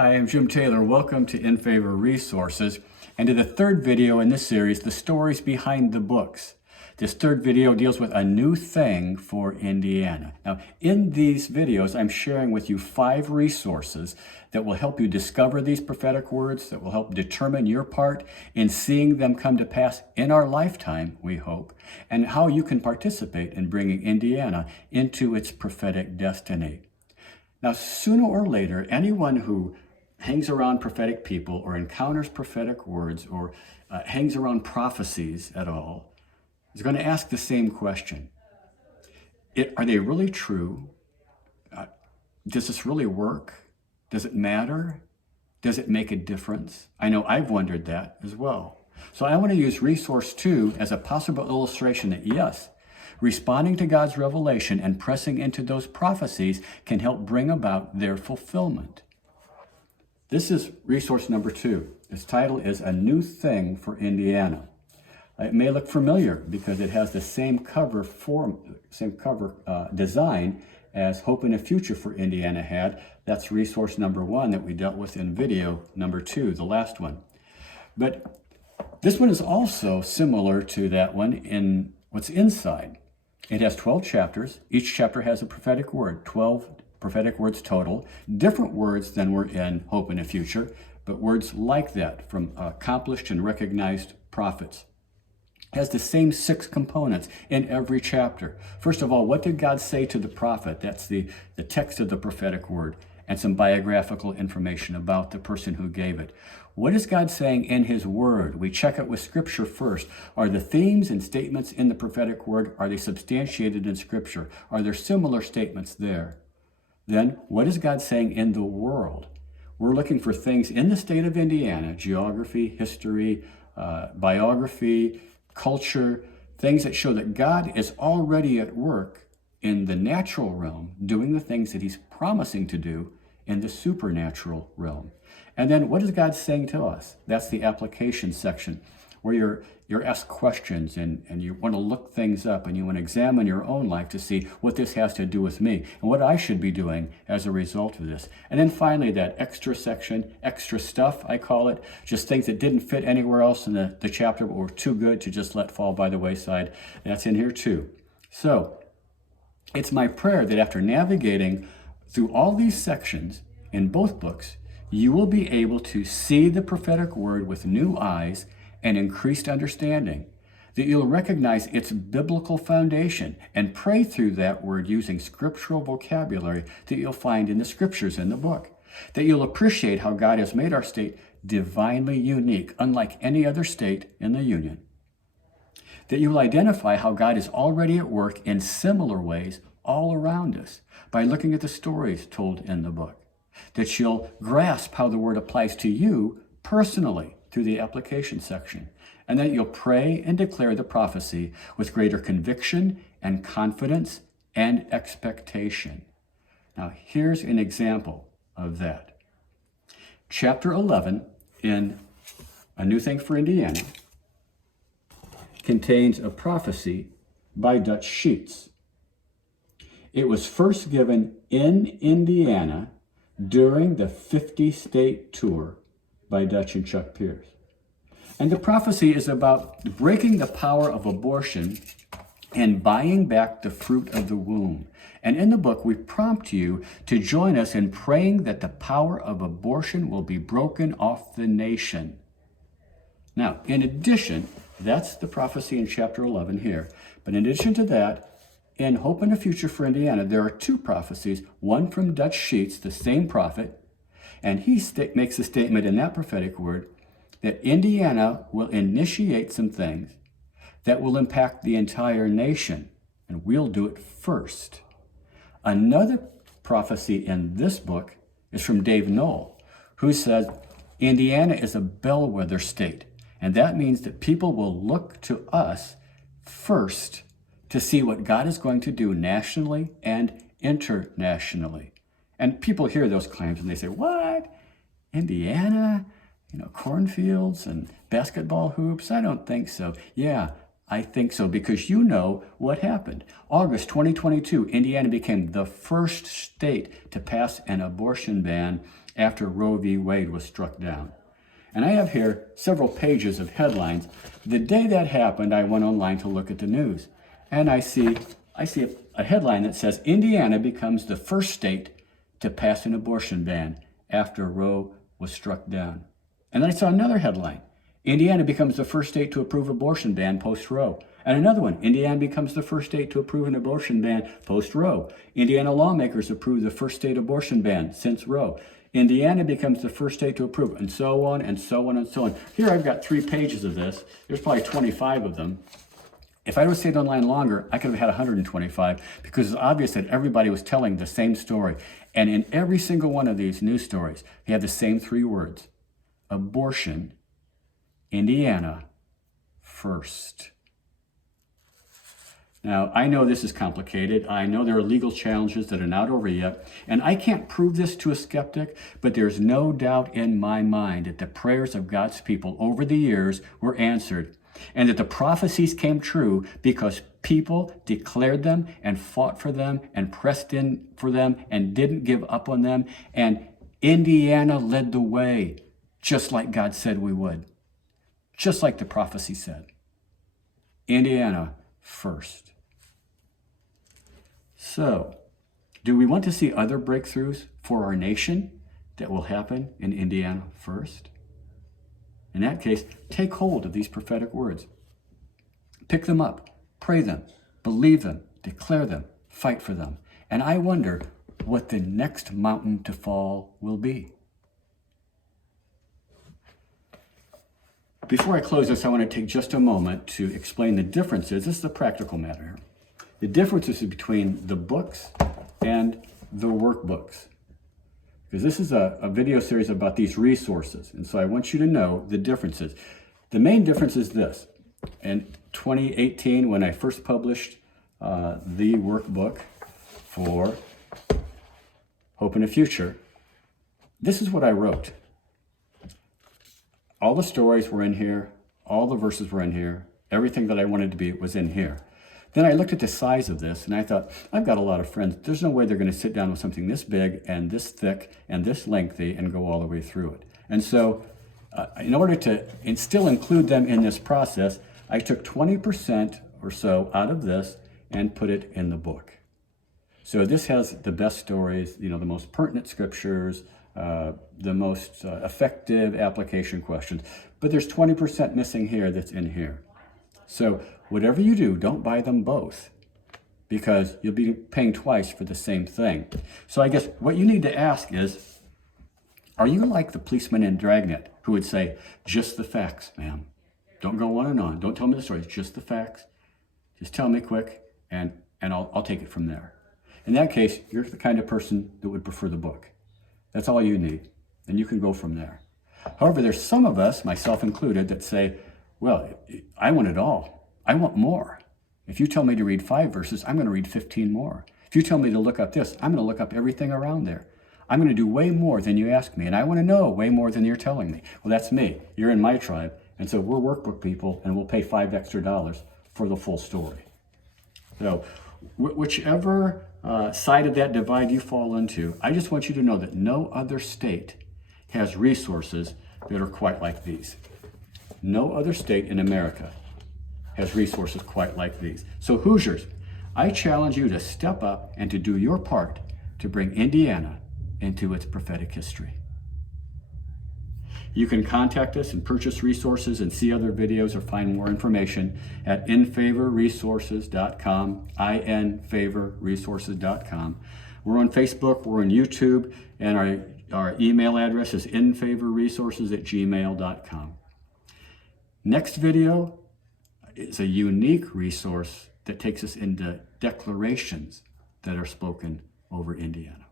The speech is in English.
Hi, I'm Jim Taylor. Welcome to In Favor Resources and to the third video in this series, The Stories Behind the Books. This third video deals with a new thing for Indiana. Now, in these videos, I'm sharing with you 5 resources that will help you discover these prophetic words, that will help determine your part in seeing them come to pass in our lifetime, we hope, and how you can participate in bringing Indiana into its prophetic destiny. Now, sooner or later, anyone who hangs around prophetic people or encounters prophetic words or hangs around prophecies at all is going to ask the same question. Are they really true? Does this really work? Does it matter? Does it make a difference? I know I've wondered that as well. So I want to use resource 2 as a possible illustration that yes, responding to God's revelation and pressing into those prophecies can help bring about their fulfillment. This is resource number 2. Its title is A New Thing for Indiana. It may look familiar because it has the same cover design as Hope in the Future for Indiana had. That's resource number 1 that we dealt with in video number 2, the last one. But this one is also similar to that one in what's inside. It has 12 chapters. Each chapter has a prophetic word, 12 prophetic words total. Different words than were in Hope in the Future, but words like that from accomplished and recognized prophets. It has the same 6 components in every chapter. First of all, what did God say to the prophet? That's the text of the prophetic word, and some biographical information about the person who gave it. What is God saying in his word? We check it with scripture first. Are the themes and statements in the prophetic word, are they substantiated in scripture? Are there similar statements there? Then, what is God saying in the world? We're looking for things in the state of Indiana, geography, history, biography, culture, things that show that God is already at work in the natural realm, doing the things that he's promising to do in the supernatural realm. And then what is God saying to us? That's the application section where you're asked questions and you want to look things up and you want to examine your own life to see what this has to do with me and what I should be doing as a result of this. And then finally, that extra section, extra stuff, I call it, just things that didn't fit anywhere else in the chapter but were too good to just let fall by the wayside. That's in here too. So it's my prayer that after navigating through all these sections in both books, you will be able to see the prophetic word with new eyes and increased understanding, that you'll recognize its biblical foundation and pray through that word using scriptural vocabulary that you'll find in the scriptures in the book, that you'll appreciate how God has made our state divinely unique, unlike any other state in the Union, that you will identify how God is already at work in similar ways all around us by looking at the stories told in the book, that you'll grasp how the word applies to you personally through the application section, and that you'll pray and declare the prophecy with greater conviction and confidence and expectation. Now, here's an example of that. Chapter 11 in A New Thing for Indiana contains a prophecy by Dutch Sheets. It was first given in Indiana during the 50-state tour by Dutch and Chuck Pierce. And the prophecy is about breaking the power of abortion and buying back the fruit of the womb. And in the book, we prompt you to join us in praying that the power of abortion will be broken off the nation. Now, in addition, that's the prophecy in chapter 11 here. But in addition to that, in Hope in the Future for Indiana, there are 2 prophecies, one from Dutch Sheets, the same prophet, and he makes a statement in that prophetic word that Indiana will initiate some things that will impact the entire nation, and we'll do it first. Another prophecy in this book is from Dave Knoll, who says Indiana is a bellwether state, and that means that people will look to us first to see what God is going to do nationally and internationally. And people hear those claims and they say, what? Indiana? Cornfields and basketball hoops? I don't think so. Yeah, I think so, because you know what happened. August 2022, Indiana became the first state to pass an abortion ban after Roe v. Wade was struck down. And I have here several pages of headlines. The day that happened, I went online to look at the news. And I see a headline that says, Indiana becomes the first state to pass an abortion ban after Roe was struck down. And then I saw another headline. Indiana becomes the first state to approve abortion ban post-Roe. And another one, Indiana becomes the first state to approve an abortion ban post-Roe. Indiana lawmakers approve the first state abortion ban since Roe. Indiana becomes the first state to approve, and so on, and so on, and so on. Here I've got 3 pages of this. There's probably 25 of them. If I would have stayed online longer, I could have had 125, because it's obvious that everybody was telling the same story. And in every single one of these news stories, they had the same 3 words. Abortion, Indiana, first. Now, I know this is complicated. I know there are legal challenges that are not over yet, and I can't prove this to a skeptic, but there's no doubt in my mind that the prayers of God's people over the years were answered, and that the prophecies came true because people declared them and fought for them and pressed in for them and didn't give up on them, and Indiana led the way, just like God said we would, just like the prophecy said. Indiana first. So, do we want to see other breakthroughs for our nation that will happen in Indiana first? In that case, take hold of these prophetic words. Pick them up, pray them, believe them, declare them, fight for them. And I wonder what the next mountain to fall will be. Before I close this, I want to take just a moment to explain the differences. This is a practical matter here. The differences between the books and the workbooks. Because this is a video series about these resources. And so I want you to know the differences. The main difference is this. In 2018, when I first published the workbook for Hope in the Future, this is what I wrote. All the stories were in here. All the verses were in here. Everything that I wanted to be was in here. Then I looked at the size of this and I thought, I've got a lot of friends. There's no way they're going to sit down with something this big and this thick and this lengthy and go all the way through it. And so in order to still include them in this process, I took 20% or so out of this and put it in the book. So this has the best stories, the most pertinent scriptures, the most effective application questions. But there's 20% missing here that's in here. So whatever you do, don't buy them both, because you'll be paying twice for the same thing. So I guess what you need to ask is, are you like the policeman in Dragnet who would say, just the facts, ma'am. Don't go on and on. Don't tell me the stories, just the facts. Just tell me quick, and I'll take it from there. In that case, you're the kind of person that would prefer the book. That's all you need, and you can go from there. However, there's some of us, myself included, that say, well, I want it all. I want more. If you tell me to read 5 verses, I'm going to read 15 more. If you tell me to look up this, I'm going to look up everything around there. I'm going to do way more than you ask me, and I want to know way more than you're telling me. Well, that's me. You're in my tribe, and so we're workbook people, and we'll pay $5 extra for the full story. So whichever side of that divide you fall into, I just want you to know that no other state has resources that are quite like these. No other state in America has resources quite like these. So Hoosiers, I challenge you to step up and to do your part to bring Indiana into its prophetic history. You can contact us and purchase resources and see other videos or find more information at infavorresources.com, infavorresources.com. We're on Facebook, we're on YouTube, and our email address is infavorresources@gmail.com. Next video is a unique resource that takes us into declarations that are spoken over Indiana.